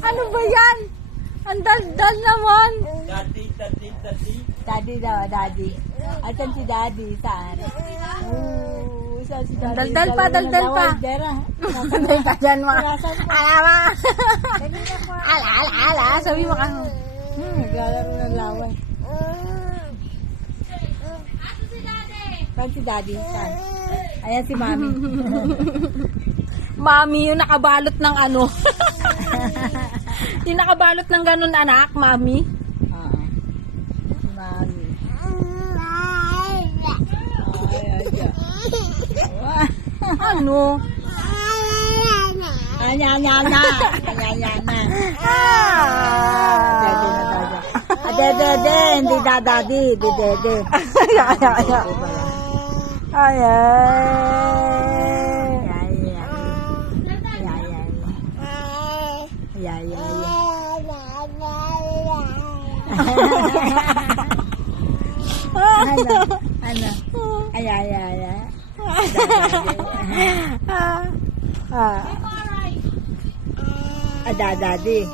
Ano ba yan? Ang dal-dal naman. Daddy. Daddy daw, daddy. Asan si daddy? Saan? Saan si daddy? Daldal pa, daldal pa. Dera. Hindi ka dyan mga. Ala ma. Ala. Sabi mo ka. Naglalaro ng laway. Saan si daddy? Saan? Ayan si mami. Mami, yung nakabalot ng ano. Yung nakabalot ng ganun anak, mami. Oo. Si mami. Ano? Anya. Dede, hindi dadadi, dede. Ay. Ano? Ay. Dadadi.